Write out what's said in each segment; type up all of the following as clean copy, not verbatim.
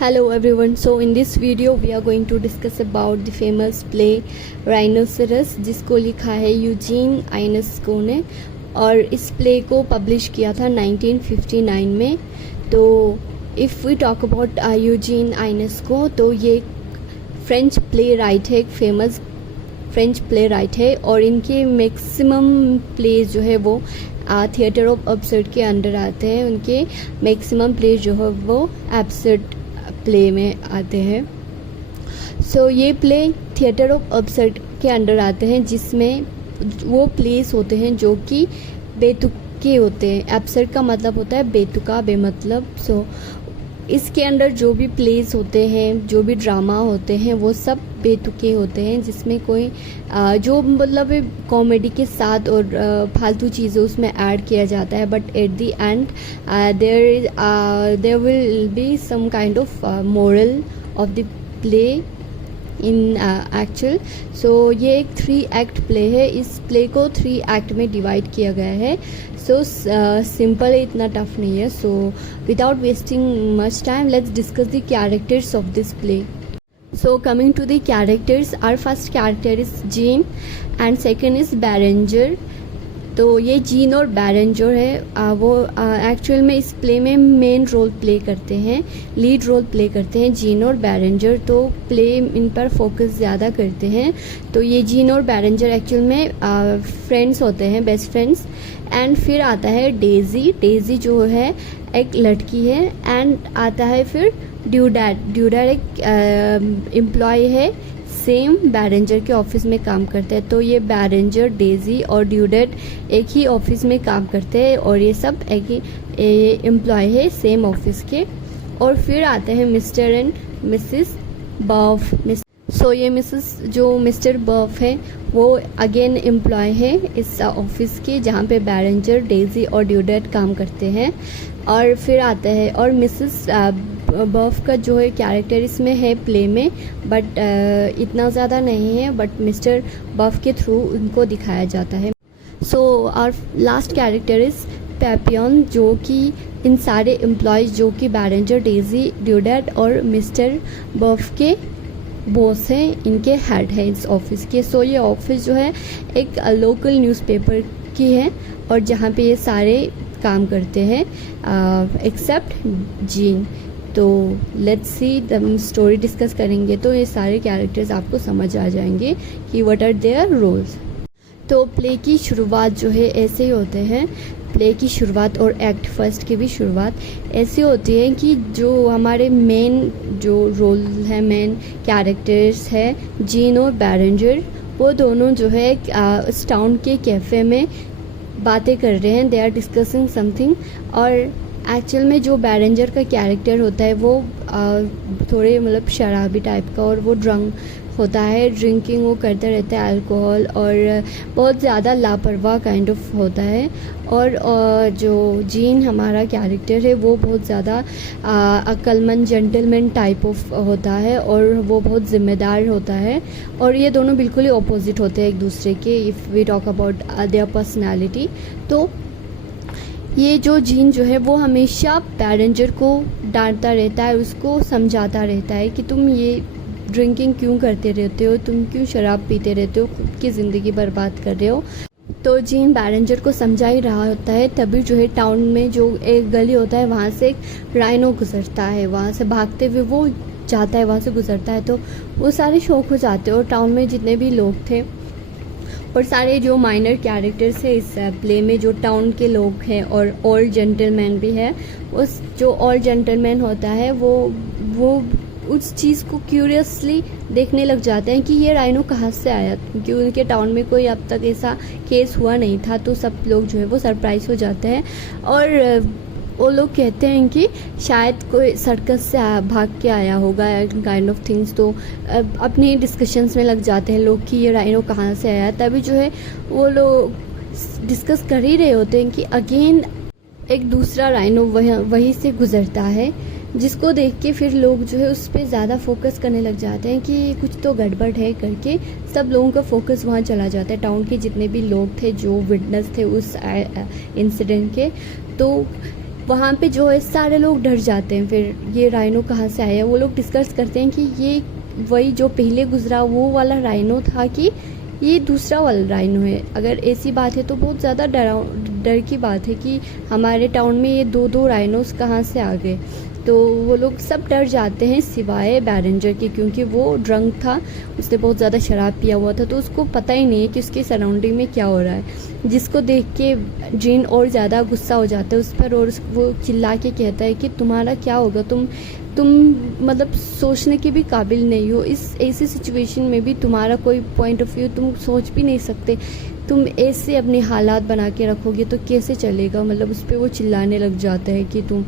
Hello everyone. So in this video we are going to discuss about the famous play Rhinoceros जिसको लिखा है Eugene आइनेस्को ने और इस प्ले को पब्लिश किया था 1959 में। तो if we talk about Eugene Ionesco तो ये फ्रेंच प्ले राइट है, एक फेमस फ्रेंच प्ले राइट है और इनके मैक्सिमम प्लेज जो है वो थिएटर ऑफ एब्सर्ड के अंडर आते हैं। उनके मैक्सिमम प्ले जो है वो एब्सर्ड प्ले में आते हैं। सो ये प्ले थिएटर ऑफ एब्सर्ड के अंडर आते हैं जिसमें वो प्लेस होते हैं जो कि बेतुके होते हैं। एब्सर्ड का मतलब होता है बेतुका, बेमतलब। सो इसके अंदर जो भी प्लेस होते हैं, जो भी ड्रामा होते हैं वो सब बेतुके होते हैं, जिसमें कोई जो मतलब कॉमेडी के साथ और फालतू चीज़ें उसमें ऐड किया जाता है। But at the end there will be some kind of moral of the play in actual. So ये एक 3 एक्ट प्ले है। इस प्ले को 3 एक्ट में डिवाइड किया गया है। सो सिंपल है, इतना टफ नहीं है। So without wasting much time let's discuss the characters of this play. So coming to the characters, our first character is Jean and second is Berenger। तो ये जीन और बैरेंजर है वो एक्चुअल में इस प्ले में मेन रोल प्ले करते हैं, लीड रोल प्ले करते हैं जीन और बैरेंजर। तो प्ले इन पर फोकस ज़्यादा करते हैं। तो ये जीन और बैरेंजर एक्चुअल में फ्रेंड्स होते हैं, बेस्ट फ्रेंड्स। एंड फिर आता है डेजी। डेजी जो है एक लड़की है। एंड आता है फिर ड्यूडैड। ड्यूडैड एक एम्प्लॉय है, सेम बैरेंजर के ऑफिस में काम करते हैं। तो ये बैरेंजर, डेजी और ड्यूडेट एक ही ऑफिस में काम करते हैं और ये सब एक ही एम्प्लॉय है सेम ऑफिस के। और फिर आते हैं मिस्टर एंड मिसेस बर्फ। सो ये मिस्टर बर्फ है वो अगेन एम्प्लॉय है इस ऑफिस के जहाँ पे बैरेंजर, डेजी और ड्यूडेट काम करते हैं। और फिर आता है और मिसेस बर्फ का जो है कैरेक्टर इसमें है प्ले में, बट इतना ज़्यादा नहीं है, बट मिस्टर बर्फ के थ्रू उनको दिखाया जाता है। So our last character is Papillon, जो कि इन सारे एम्प्लॉयज़ जो कि बैरेंजर, डेजी, ड्यूडेट और मिस्टर बर्फ के बॉस हैं, इनके हेड है इस ऑफिस के। सो ये ऑफिस जो है एक लोकल न्यूज़पेपर की है और जहाँ पे ये सारे काम करते हैं एक्सेप्ट जीन। तो let's see the story discuss करेंगे तो ये सारे कैरेक्टर्स आपको समझ आ जाएंगे कि व्हाट आर देयर रोल्स। तो प्ले की शुरुआत जो है ऐसे ही होते हैं। प्ले की शुरुआत और एक्ट फर्स्ट की भी शुरुआत ऐसे होती है कि जो हमारे मेन जो रोल है, मेन कैरेक्टर्स है जीन और बैरेंजर, वो दोनों जो है इस टाउन के कैफ़े में बातें कर रहे हैं। They are discussing something. और एक्चुअल में जो बैरेंजर का कैरेक्टर होता है वो थोड़े मतलब शराबी टाइप का और वो ड्रंक होता है, ड्रिंकिंग वो करता रहता है अल्कोहल और बहुत ज़्यादा लापरवाह काइंड ऑफ होता है। और जो जीन हमारा कैरेक्टर है वो बहुत ज़्यादा अक्लमंद जेंटलमैन टाइप ऑफ होता है और वो बहुत ज़िम्मेदार होता है। और ये दोनों बिल्कुल ही अपोजिट होते हैं एक दूसरे के, if we talk about their personality. तो ये जो जीन जो है वो हमेशा बैरेंजर को डांटता रहता है, उसको समझाता रहता है कि तुम ये ड्रिंकिंग क्यों करते रहते हो, तुम क्यों शराब पीते रहते हो, खुद की ज़िंदगी बर्बाद कर रहे हो। तो जीन बैरेंजर को समझा ही रहा होता है। तभी जो है टाउन में जो एक गली होता है वहाँ से एक राइनो गुजरता है, वहाँ से भागते हुए वो जाता है, वहाँ से गुजरता है। तो वो सारे शौक हो जाते हैं और टाउन में जितने भी लोग थे और सारे जो माइनर कैरेक्टर्स है इस प्ले में, जो टाउन के लोग हैं और ओल्ड जेंटलमैन भी है, उस जो ओल्ड जेंटलमैन होता है वो उस चीज़ को क्यूरियसली देखने लग जाते हैं कि ये राइनो कहाँ से आया, क्योंकि उनके टाउन में कोई अब तक ऐसा केस हुआ नहीं था। तो सब लोग जो है वो सरप्राइज हो जाते हैं और वो लोग कहते हैं कि शायद कोई सर्कस से भाग के आया होगा काइंड ऑफ थिंग्स। तो अपनी डिस्कशंस में लग जाते हैं लोग कि ये राइनो कहाँ से आया। तभी जो है वो लोग डिस्कस कर ही रहे होते हैं कि अगेन एक दूसरा राइनो वहीं से गुजरता है, जिसको देख के फिर लोग जो है उस पर ज़्यादा फोकस करने लग जाते हैं कि कुछ तो गड़बड़ है करके। सब लोगों का फोकस वहाँ चला जाता है, टाउन के जितने भी लोग थे जो विटनेस थे उस इंसिडेंट के। तो वहाँ पे जो है सारे लोग डर जाते हैं। फिर ये राइनो कहाँ से आया, वो लोग डिस्कस करते हैं कि ये वही जो पहले गुजरा वो वाला राइनो था कि ये दूसरा वाला राइनो है। अगर ऐसी बात है तो बहुत ज़्यादा डर की बात है कि हमारे टाउन में ये दो राइनोस कहाँ से आ गए। तो वो लोग सब डर जाते हैं सिवाय बैरेंजर के, क्योंकि वो ड्रंक था, उसने बहुत ज़्यादा शराब पिया हुआ था, तो उसको पता ही नहीं है कि उसके सराउंडिंग में क्या हो रहा है। जिसको देख के जीन और ज़्यादा गुस्सा हो जाता है उस पर और वो चिल्ला के कहता है कि तुम्हारा क्या होगा, तुम मतलब सोचने के भी काबिल नहीं हो। इस ऐसी सिचुएशन में भी तुम्हारा कोई पॉइंट ऑफ व्यू तुम सोच भी नहीं सकते, तुम ऐसे अपने हालात बना के रखोगे तो कैसे चलेगा। मतलब उस पर वो चिल्लाने लग जाता है कि तुम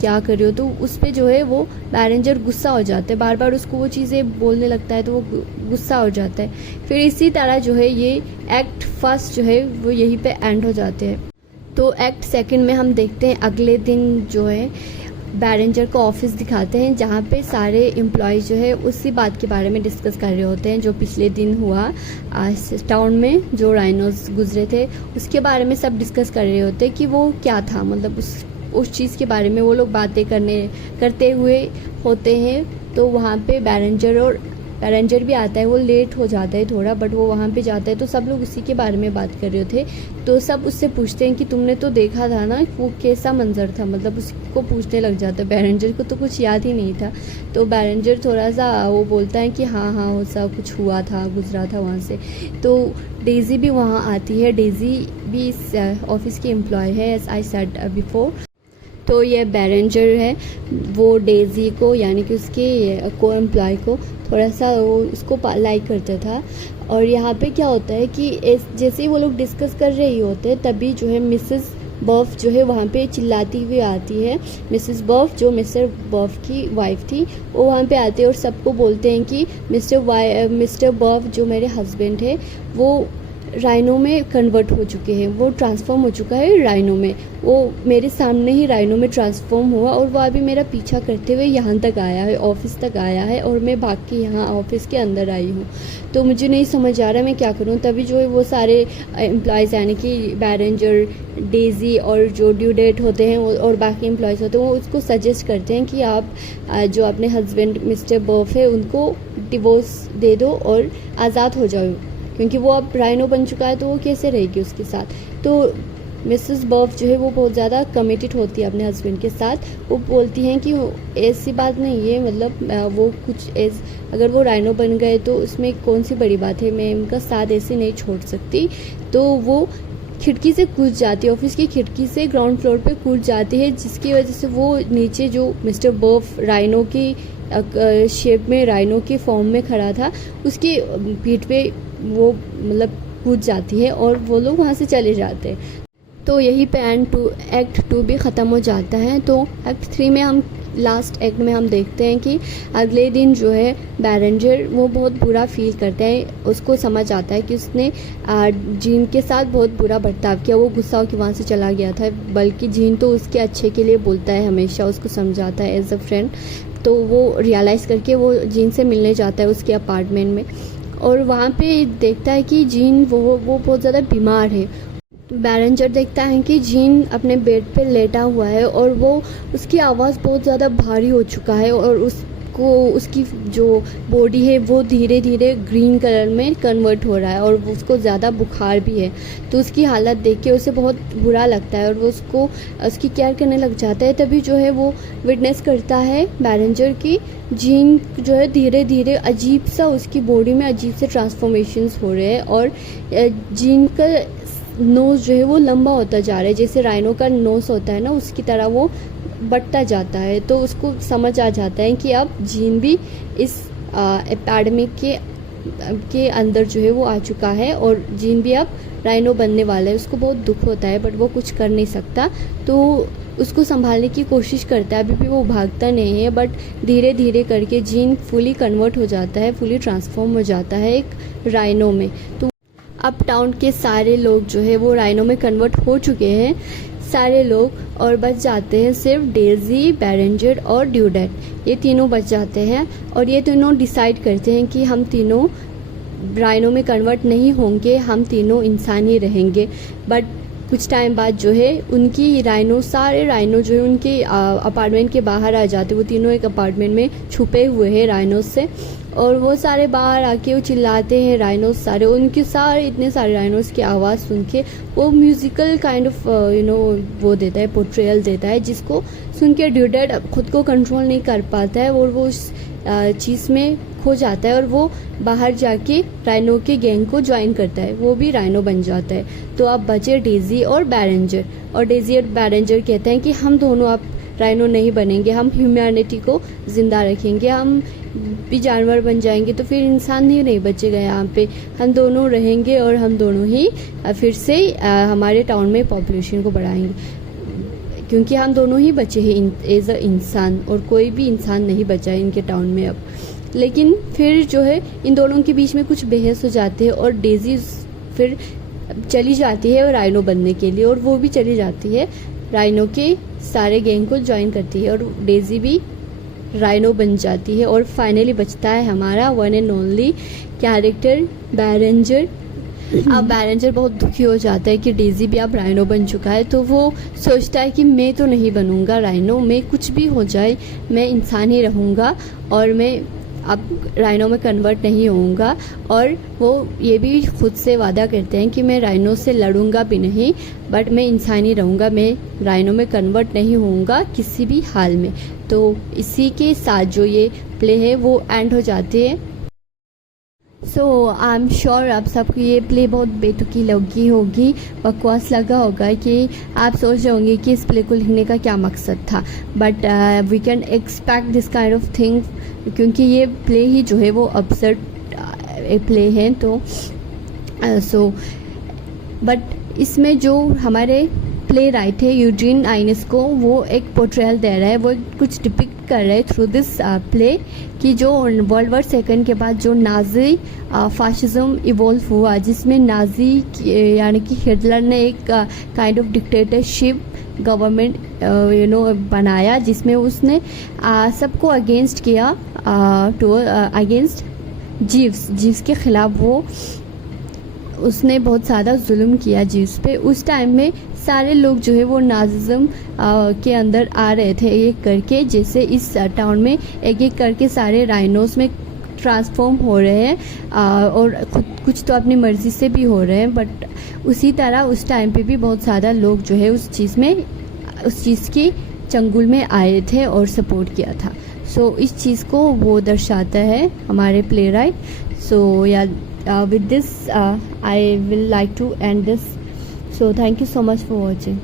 क्या कर रहे हो। तो उस पर जो है वो बैरेंजर गुस्सा हो जाता है, बार बार उसको वो चीज़ें बोलने लगता है तो वो गुस्सा हो जाता है। फिर इसी तरह जो है ये एक्ट फर्स्ट जो है वो यहीं पे एंड हो जाते हैं। तो एक्ट सेकंड में हम देखते हैं अगले दिन जो है बैरेंजर को ऑफिस दिखाते हैं, जहाँ पे सारे एम्प्लॉयज़ जो है उसी बात के बारे में डिस्कस कर रहे होते हैं जो पिछले दिन हुआ टाउन में, जो राइनोस गुजरे थे उसके बारे में सब डिस्कस कर रहे होते हैं कि वो क्या था। मतलब उस चीज़ के बारे में वो लोग बातें करते हुए होते हैं। तो वहाँ पे बैरेंजर भी आता है, वो लेट हो जाता है थोड़ा, बट वो वहाँ पे जाता है तो सब लोग उसी के बारे में बात कर रहे थे। तो सब उससे पूछते हैं कि तुमने तो देखा था ना वो कैसा मंजर था, मतलब उसको पूछने लग जाता है। बैरेंजर को तो कुछ याद ही नहीं था, तो बैरेंजर थोड़ा सा वो बोलता है कि हाँ वो सब कुछ हुआ था, गुजरा था वहाँ से। तो डेज़ी भी वहाँ आती है, डेज़ी भी इस ऑफिस की एम्प्लॉय है एज आई सेड बिफोर। तो ये बैरेंजर है वो डेज़ी को यानी कि उसके को एम्प्लॉय को थोड़ा सा वो उसको लाइक करता था। और यहाँ पे क्या होता है कि जैसे ही वो लोग डिस्कस कर रहे होते हैं तभी जो है मिसेस बर्फ जो है वहाँ पे चिल्लाती हुई आती है। मिसेस बर्फ जो मिस्टर बर्फ की वाइफ थी वो वहाँ पे आते हैं और सबको बोलते हैं कि मिस्टर बर्फ जो मेरे हस्बैंड है वो राइनो में कन्वर्ट हो चुके हैं, वो ट्रांसफॉर्म हो चुका है राइनो में। वो मेरे सामने ही राइनो में ट्रांसफॉर्म हुआ और वो अभी मेरा पीछा करते हुए यहाँ तक आया है, ऑफिस तक आया है और मैं भाग के यहाँ ऑफिस के अंदर आई हूँ। तो मुझे नहीं समझ आ रहा मैं क्या करूँ। तभी जो है वो सारे एम्प्लॉयज़ यानी कि बैरेंजर, डेज़ी और जो ड्यू डेट होते हैं और बाकी एम्प्लॉयज़ होते हैं वो उसको सजेस्ट करते हैं कि आप जो अपने हस्बैंड मिस्टर बर्फ है उनको डिवोर्स दे दो और आज़ाद हो जाओ, क्योंकि वो अब राइनो बन चुका है तो वो कैसे रहेगी उसके साथ। तो मिसेस बर्फ जो है वो बहुत ज़्यादा कमिटेड होती है अपने हस्बैंड के साथ। वो बोलती हैं कि ऐसी बात नहीं है, मतलब वो कुछ अगर वो राइनो बन गए तो उसमें कौन सी बड़ी बात है, मैं उनका साथ ऐसे नहीं छोड़ सकती। तो वो खिड़की से कूद जाती है, ऑफिस की खिड़की से ग्राउंड फ्लोर पे कूद जाती है, जिसकी वजह से वो नीचे जो मिस्टर बर्फ राइनो की शेप में, राइनो के फॉर्म में खड़ा था उसकी पीठ पे वो मतलब कूद जाती है और वो लोग वहाँ से चले जाते हैं। तो यहीं पे एक्ट 2 भी ख़त्म हो जाता है। तो एक्ट 3 में हम लास्ट एक्ट में हम देखते हैं कि अगले दिन जो है बैरेंजर वो बहुत बुरा फील करता है, उसको समझ आता है कि उसने जीन के साथ बहुत बुरा बर्ताव किया। वो गुस्सा होकर वहाँ से चला गया था, बल्कि जीन तो उसके अच्छे के लिए बोलता है, हमेशा उसको समझाता है एज अ फ्रेंड। तो वो रियलाइज़ करके वो जीन से मिलने जाता है उसके अपार्टमेंट में और वहाँ पे देखता है कि जीन वो बहुत ज़्यादा बीमार है। बैरेंजर देखता है कि जीन अपने बेड पे लेटा हुआ है और वो उसकी आवाज़ बहुत ज़्यादा भारी हो चुका है और उसकी जो बॉडी है वो धीरे धीरे ग्रीन कलर में कन्वर्ट हो रहा है और उसको ज़्यादा बुखार भी है। तो उसकी हालत देख के उसे बहुत बुरा लगता है और वो उसकी केयर करने लग जाता है। तभी जो है वो विटनेस करता है बैरेंजर की जीन जो है धीरे धीरे अजीब सा उसकी बॉडी में अजीब से ट्रांसफॉर्मेशंस हो रहे हैं और जीन का नोज़ जो है वो लंबा होता जा रहा है, जैसे राइनो का नोज़ होता है ना उसकी तरह वो बढ़ता जाता है। तो उसको समझ आ जाता है कि अब जीन भी इस एपेडेमिक के अंदर जो है वो आ चुका है और जीन भी अब राइनो बनने वाला है। उसको बहुत दुख होता है बट वो कुछ कर नहीं सकता, तो उसको संभालने की कोशिश करता है। अभी भी वो भागता नहीं है बट धीरे धीरे करके जीन फुली कन्वर्ट हो जाता है, फुली ट्रांसफॉर्म हो जाता है एक राइनो में। तो अब टाउन के सारे लोग जो है वो राइनो में कन्वर्ट हो चुके हैं, सारे लोग, और बच जाते हैं सिर्फ डेज़ी, बैरेंजर और ड्यूडेट। ये तीनों बच जाते हैं और ये तीनों डिसाइड करते हैं कि हम तीनों राइनो में कन्वर्ट नहीं होंगे, हम तीनों इंसान ही रहेंगे। बट कुछ टाइम बाद जो है उनकी सारे राइनो जो है उनके अपार्टमेंट के बाहर आ जाते। वो तीनों एक अपार्टमेंट में छुपे हुए हैं राइनोस से, और वो सारे बाहर आके वो चिल्लाते हैं राइनोस सारे, उनके सारे इतने सारे राइनोस की आवाज़ सुन के वो म्यूज़िकल काइंड ऑफ वो देता है, पोर्ट्रेयल देता है, जिसको सुन के ड्यूडेड खुद को कंट्रोल नहीं कर पाता है और वो उस चीज़ में खो जाता है और वो बाहर जाके राइनो के गैंग को ज्वाइन करता है, वो भी राइनो बन जाता है। तो अब बचे डेजी और बैरेंजर, और डेजी और बैरेंजर कहते हैं कि हम दोनों अब राइनो नहीं बनेंगे, हम ह्यूमैनिटी को ज़िंदा रखेंगे, हम भी जानवर बन जाएंगे तो फिर इंसान ही नहीं बचेगा यहाँ पे, हम दोनों रहेंगे और हम दोनों ही फिर से हमारे टाउन में पॉपुलेशन को बढ़ाएंगे, क्योंकि हम दोनों ही बचे हैं एज अ इंसान, और कोई भी इंसान नहीं बचा है इनके टाउन में अब। लेकिन फिर जो है इन दोनों के बीच में कुछ बहस हो जाती है और डेजी फिर चली जाती है राइनो बनने के लिए, और वो भी चली जाती है राइनो के सारे गैंग को ज्वाइन करती है और डेजी भी राइनो बन जाती है। और फाइनली बचता है हमारा वन एंड ओनली कैरेक्टर बैरेंजर। अब बैरेंजर बहुत दुखी हो जाता है कि डेजी भी अब राइनो बन चुका है, तो वो सोचता है कि मैं तो नहीं बनूंगा राइनो, मैं कुछ भी हो जाए मैं इंसान ही रहूँगा और मैं अब राइनो में कन्वर्ट नहीं होऊंगा। और वो ये भी खुद से वादा करते हैं कि मैं राइनो से लड़ूंगा भी नहीं, बट मैं इंसान ही रहूँगा, मैं राइनो में कन्वर्ट नहीं होऊंगा किसी भी हाल में। तो इसी के साथ जो ये प्ले है वो एंड हो जाते हैं। सो आई एम श्योर आप सबको ये प्ले बहुत बेतुकी लगी होगी, बकवास लगा होगा, कि आप सोच रहे होंगे कि इस प्ले को लिखने का क्या मकसद था, but we can expect this kind of thing, क्योंकि ये प्ले ही जो है वो अपसेट प्ले है। तो बट इसमें जो हमारे प्ले राइट है यूजीन आइनेस्को, वो एक पोर्ट्रेयल दे रहा है, वो कुछ डिपिक्ट कर रहे हैं थ्रू दिस प्ले कि जो वर्ल्ड वॉर सेकेंड के बाद जो नाजी फाशिज्म इवॉल्व हुआ, जिसमें नाजी यानी कि हिटलर ने एक काइंड ऑफ डिक्टेटरशिप गवर्नमेंट बनाया, जिसमें उसने सबको अगेंस्ट किया, अगेंस्ट जीव्स के ख़िलाफ़ वो उसने बहुत ज़्यादा जुल्म किया जीव्स पे। उस टाइम में सारे लोग जो है वो नाजिज़्म के अंदर आ रहे थे एक करके, जैसे इस टाउन में एक एक करके सारे राइनोस में ट्रांसफॉर्म हो रहे हैं, और कुछ तो अपनी मर्ज़ी से भी हो रहे हैं, बट उसी तरह उस टाइम पे भी बहुत ज़्यादा लोग जो है उस चीज़ की चंगुल में आए थे और सपोर्ट किया था। सो इस चीज़ को वो दर्शाता है हमारे प्ले राइट। सो या with this I will like to end this, so thank you so much for watching.